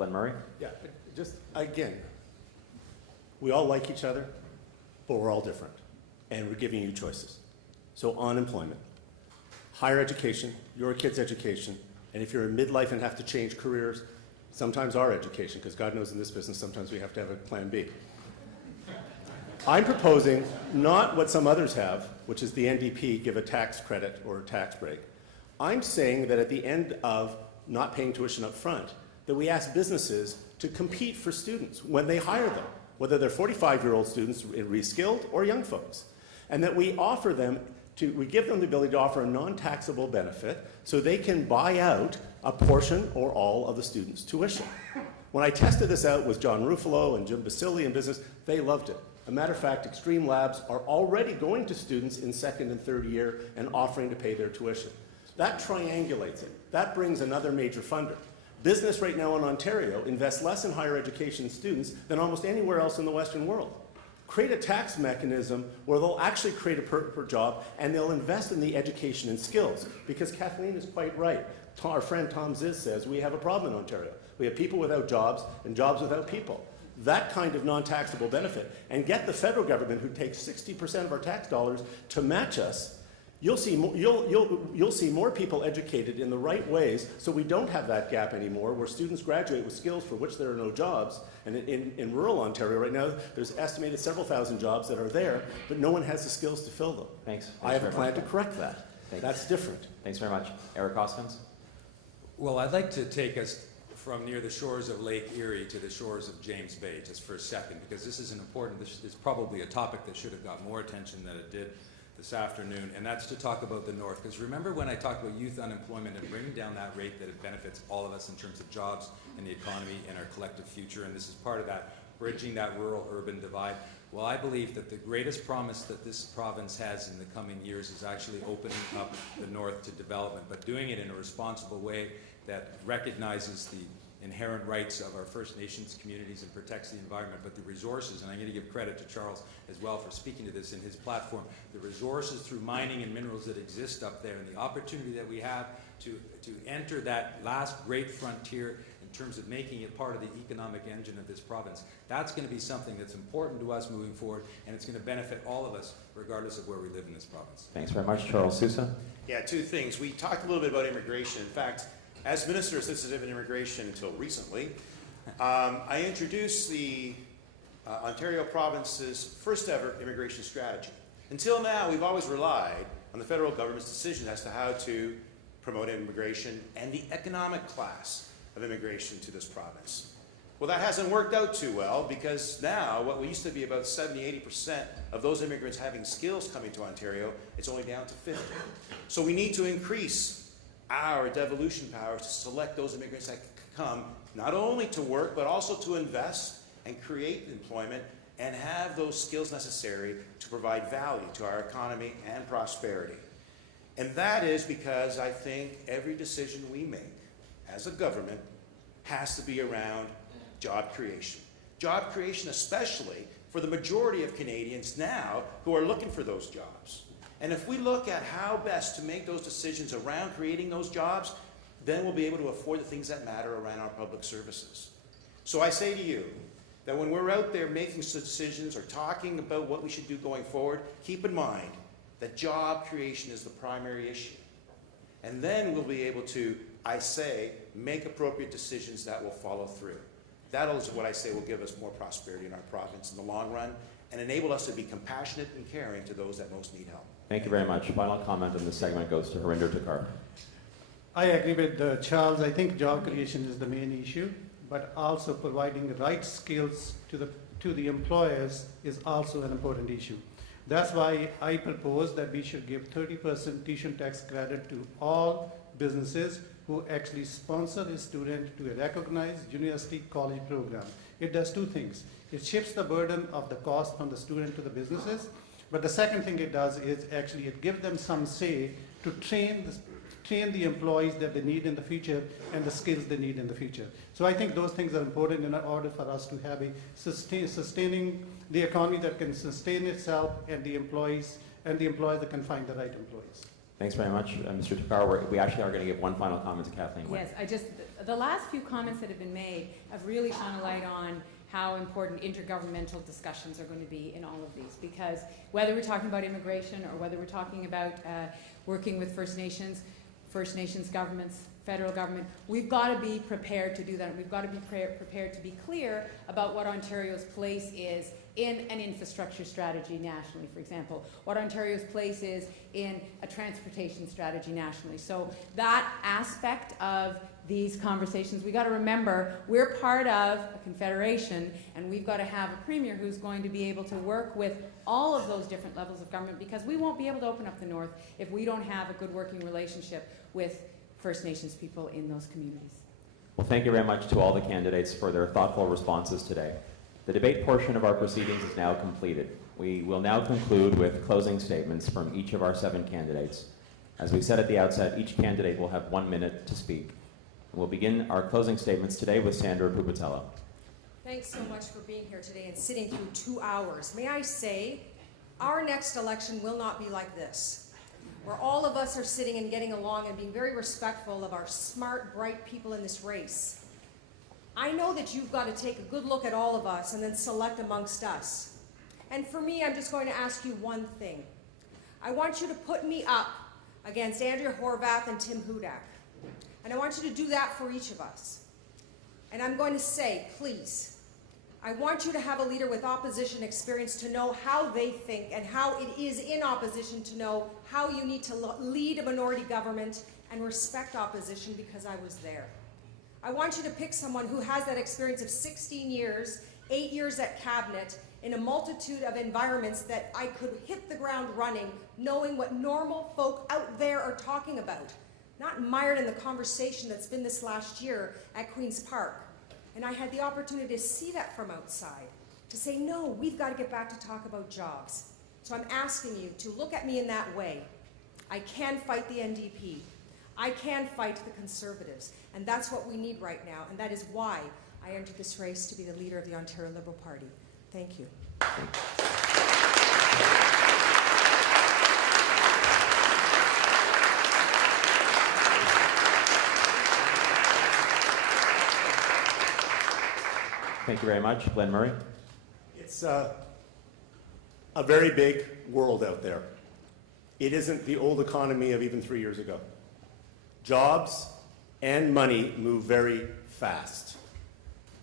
Glenn Murray? Yeah, just again, we all like each other, but we're all different, and we're giving you choices. So unemployment, higher education, your kid's education, and if you're in midlife and have to change careers, sometimes our education, because God knows in this business sometimes we have to have a plan B. I'm proposing not what some others have, which is the NDP give a tax credit or a tax break. I'm saying that at the end of not paying tuition up front, that we ask businesses to compete for students when they hire them, whether they're 45-year-old students, reskilled, or young folks, and that we offer them we give them the ability to offer a non-taxable benefit so they can buy out a portion or all of the students' tuition. When I tested this out with John Ruffalo and Jim Basili in business, they loved it. A matter of fact, Extreme Labs are already going to students in second and third year and offering to pay their tuition. That triangulates it. That brings another major funder. Business right now in Ontario invests less in higher education students than almost anywhere else in the Western world. Create a tax mechanism where they'll actually create a per job and they'll invest in the education and skills. Because Kathleen is quite right. Our friend Tom Ziz says we have a problem in Ontario. We have people without jobs and jobs without people. That kind of non-taxable benefit, and get the federal government, who takes 60% of our tax dollars, to match us. You'll see more people educated in the right ways, so we don't have that gap anymore, where students graduate with skills for which there are no jobs. And in rural Ontario right now, there's estimated several thousand jobs that are there, but no one has the skills to fill them. Thanks. I have a plan to correct that. That's different. Thanks very much. Eric Hoskins? Well, I'd like to take us from near the shores of Lake Erie to the shores of James Bay, just for a second, because this is this is probably a topic that should have got more attention than it did this afternoon, and that's to talk about the North. Because remember when I talked about youth unemployment and bringing down that rate, that it benefits all of us in terms of jobs and the economy and our collective future, and this is part of that, bridging that rural-urban divide. Well, I believe that the greatest promise that this province has in the coming years is actually opening up the North to development, but doing it in a responsible way that recognizes the inherent rights of our First Nations communities and protects the environment, but the resources, and I'm going to give credit to Charles as well for speaking to this in his platform, the resources through mining and minerals that exist up there, and the opportunity that we have to enter that last great frontier in terms of making it part of the economic engine of this province. That's going to be something that's important to us moving forward, and it's going to benefit all of us regardless of where we live in this province. Thanks very much. Charles Sousa? Yeah, two things. We talked a little bit about immigration. In fact, as Minister of Citizenship and Immigration until recently, I introduced the Ontario province's first ever immigration strategy. Until now, we've always relied on the federal government's decision as to how to promote immigration and the economic class of immigration to this province. Well, that hasn't worked out too well, because now what we used to be about 70–80% of those immigrants having skills coming to Ontario, it's only down to 50. So we need to increase our devolution powers to select those immigrants that come not only to work, but also to invest and create employment and have those skills necessary to provide value to our economy and prosperity. And that is because I think every decision we make as a government has to be around job creation. Job creation especially for the majority of Canadians now who are looking for those jobs. And if we look at how best to make those decisions around creating those jobs, then we'll be able to afford the things that matter around our public services. So I say to you that when we're out there making decisions or talking about what we should do going forward, keep in mind that job creation is the primary issue. And then we'll be able to, I say, make appropriate decisions that will follow through. That is what I say will give us more prosperity in our province in the long run and enable us to be compassionate and caring to those that most need help. Thank you very much. Final comment on this segment goes to Harinder Takar. I agree with Charles. I think job creation is the main issue, but also providing the right skills to the employers is also an important issue. That's why I propose that we should give 30% tuition tax credit to all businesses who actually sponsor a student to a recognized university college program. It does two things. It shifts the burden of the cost from the student to the businesses, but the second thing it does is actually it gives them some say to train the employees that they need in the future and the skills they need in the future. So I think those things are important in order for us to have a sustaining the economy that can sustain itself and the employees that can find the right employees. Thanks very much, Mr. Takar. We actually are going to give one final comment to Kathleen. Yes, I just The last few comments that have been made have really shone a light on how important intergovernmental discussions are going to be in all of these, because whether we're talking about immigration or whether we're talking about working with First Nations governments, federal government, we've got to be prepared to do that. We've got to be prepared to be clear about what Ontario's place is in an infrastructure strategy nationally, for example, what Ontario's place is in a transportation strategy nationally. So that aspect of these conversations, we got to remember we're part of a confederation, and we've got to have a premier who's going to be able to work with all of those different levels of government, because we won't be able to open up the North if we don't have a good working relationship with First Nations people in those communities. Well, thank you very much to all the candidates for their thoughtful responses today. The debate portion of our proceedings is now completed. We will now conclude with closing statements from each of our 7 candidates. As we said at the outset, each candidate will have 1 minute to speak. We'll begin our closing statements today with Sandra Pupatello. Thanks so much for being here today and sitting through 2 hours. May I say, our next election will not be like this, where all of us are sitting and getting along and being very respectful of our smart, bright people in this race. I know that you've got to take a good look at all of us and then select amongst us. And for me, I'm just going to ask you one thing. I want you to put me up against Andrea Horwath and Tim Hudak. And I want you to do that for each of us. And I'm going to say, please, I want you to have a leader with opposition experience to know how they think and how it is in opposition to know how you need to lead a minority government and respect opposition, because I was there. I want you to pick someone who has that experience of 16 years, 8 years at cabinet, in a multitude of environments that I could hit the ground running, knowing what normal folk out there are talking about, not mired in the conversation that's been this last year at Queen's Park. And I had the opportunity to see that from outside, to say, no, we've got to get back to talk about jobs. So I'm asking you to look at me in that way. I can fight the NDP. I can fight the Conservatives. And that's what we need right now. And that is why I entered this race to be the leader of the Ontario Liberal Party. Thank you. Thank you very much. Glenn Murray. It's a very big world out there. It isn't the old economy of even 3 years ago. Jobs and money move very fast.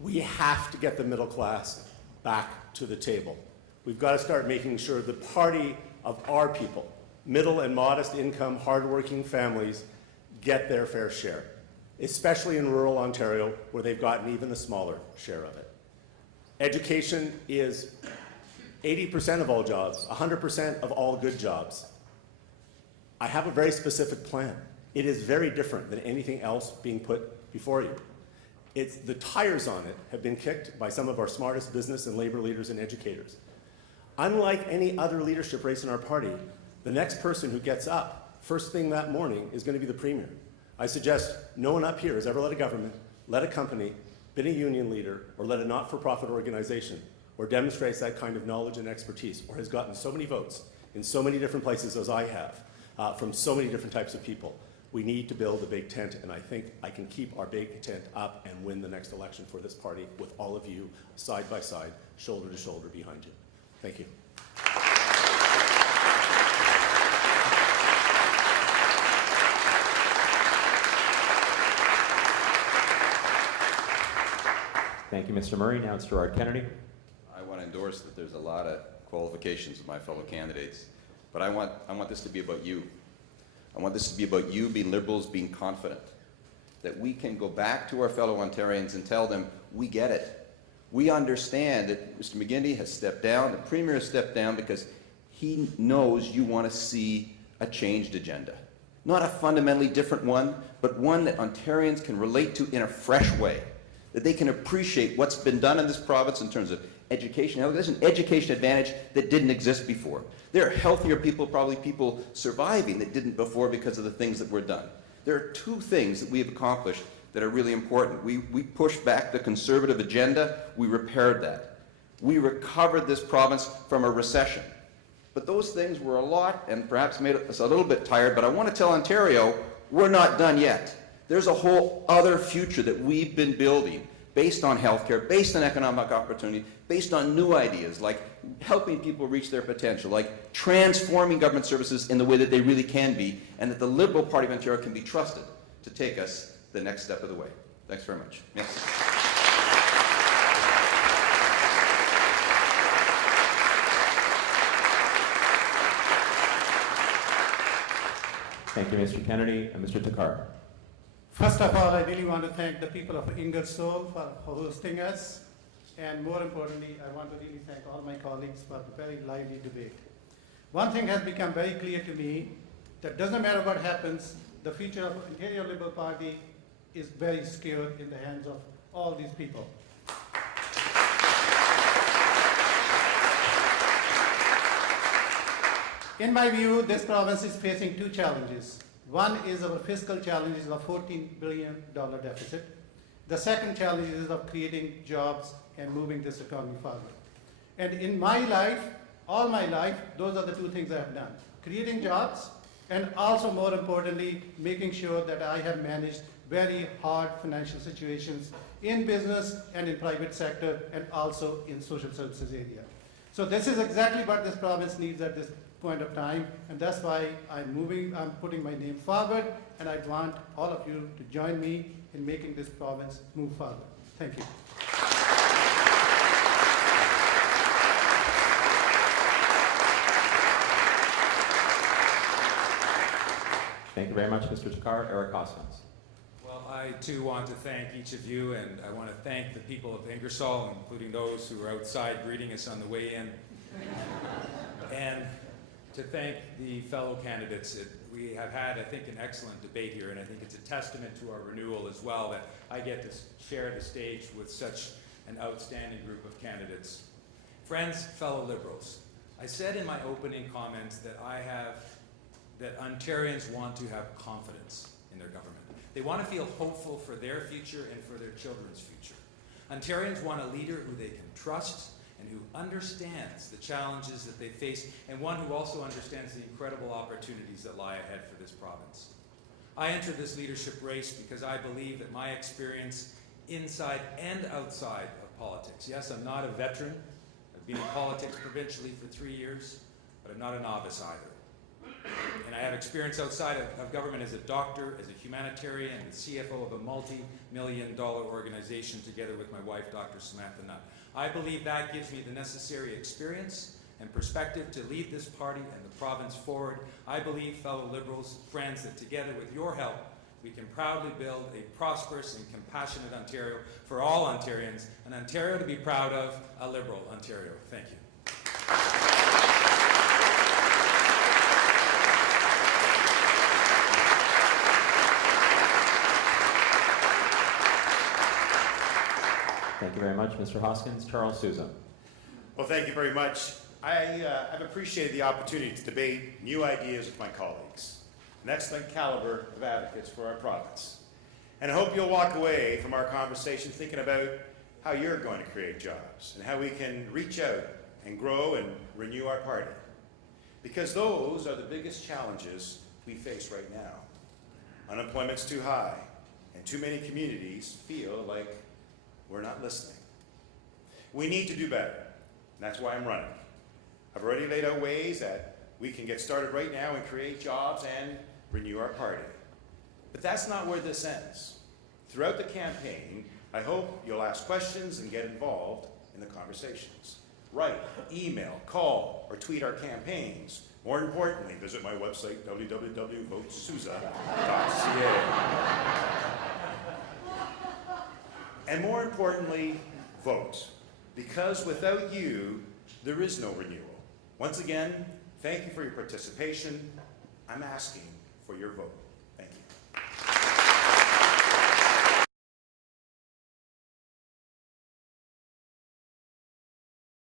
We have to get the middle class back to the table. We've got to start making sure the party of our people, middle and modest income, hardworking families, get their fair share, especially in rural Ontario, where they've gotten even a smaller share of it. Education is 80% of all jobs, 100% of all good jobs. I have a very specific plan. It is very different than anything else being put before you. The tires on it have been kicked by some of our smartest business and labor leaders and educators. Unlike any other leadership race in our party, the next person who gets up first thing that morning is going to be the premier. I suggest no one up here has ever led a government, led a company, been a union leader, or led a not-for-profit organization, or demonstrates that kind of knowledge and expertise, or has gotten so many votes in so many different places as I have, from so many different types of people. We need to build a big tent, and I think I can keep our big tent up and win the next election for this party with all of you side by side, shoulder to shoulder behind you. Thank you. Thank you, Mr. Murray. Now it's Gerard Kennedy. I want to endorse that there's a lot of qualifications of my fellow candidates, but I want this to be about you. I want this to be about you being Liberals, being confident that we can go back to our fellow Ontarians and tell them, we get it. We understand that Mr. McGuinty has stepped down, the Premier has stepped down because he knows you want to see a changed agenda. Not a fundamentally different one, but one that Ontarians can relate to in a fresh way, that they can appreciate what's been done in this province in terms of education. Now, there's an education advantage that didn't exist before. There are healthier people, probably people surviving that didn't before because of the things that were done. There are two things that we have accomplished that are really important. We pushed back the Conservative agenda. We repaired that. We recovered this province from a recession. But those things were a lot and perhaps made us a little bit tired, but I want to tell Ontario, we're not done yet. There's a whole other future that we've been building based on healthcare, based on economic opportunity, based on new ideas like helping people reach their potential, like transforming government services in the way that they really can be, and that the Liberal Party of Ontario can be trusted to take us the next step of the way. Thanks very much. Merci. Thank you, Mr. Kennedy. And Mr. Takar. First of all, I really want to thank the people of Ingersoll for hosting us. And more importantly, I want to really thank all my colleagues for the very lively debate. One thing has become very clear to me, that doesn't matter what happens, the future of Ontario Liberal Party is very secure in the hands of all these people. In my view, this province is facing two challenges. One is our fiscal challenges of $14 billion deficit. The second challenge is of creating jobs and moving this economy forward. And in my life, all my life, those are the two things I have done. Creating jobs, and also more importantly, making sure that I have managed very hard financial situations in business and in private sector, and also in social services area. So this is exactly what this province needs at this point of time, and that's why I'm putting my name forward, and I want all of you to join me in making this province move forward. Thank you. Thank you very much, Mr. Takar. Eric Hoskins. Well, I too want to thank each of you, and I want to thank the people of Ingersoll, including those who are outside greeting us on the way in. And to thank the fellow candidates. We have had, I think, an excellent debate here, and I think it's a testament to our renewal as well that I get to share the stage with such an outstanding group of candidates. Friends, fellow Liberals, I said in my opening comments that that Ontarians want to have confidence in their government. They want to feel hopeful for their future and for their children's future. Ontarians want a leader who they can trust and who understands the challenges that they face, and one who also understands the incredible opportunities that lie ahead for this province. I entered this leadership race because I believe that my experience inside and outside of politics, yes, I'm not a veteran. I've been in politics provincially for 3 years, but I'm not a novice either. And I have experience outside of government as a doctor, as a humanitarian, and CFO of a multi-million-dollar organization together with my wife, Dr. Samantha Nutt. I believe that gives me the necessary experience and perspective to lead this party and the province forward. I believe, fellow Liberals, friends, that together with your help, we can proudly build a prosperous and compassionate Ontario for all Ontarians, an Ontario to be proud of, a Liberal Ontario. Thank you. Thank you very much, Mr. Hoskins. Charles Sousa. Well, thank you very much. I've appreciated the opportunity to debate new ideas with my colleagues, an excellent caliber of advocates for our province. And I hope you'll walk away from our conversation thinking about how you're going to create jobs and how we can reach out and grow and renew our party. Because those are the biggest challenges we face right now. Unemployment's too high, and too many communities feel like we're not listening. We need to do better, and that's why I'm running. I've already laid out ways that we can get started right now and create jobs and renew our party. But that's not where this ends. Throughout the campaign, I hope you'll ask questions and get involved in the conversations. Write, email, call, or tweet our campaigns. More importantly, visit my website, www.votesousa.ca. And more importantly, vote. Because without you, there is no renewal. Once again, thank you for your participation. I'm asking for your vote. Thank you.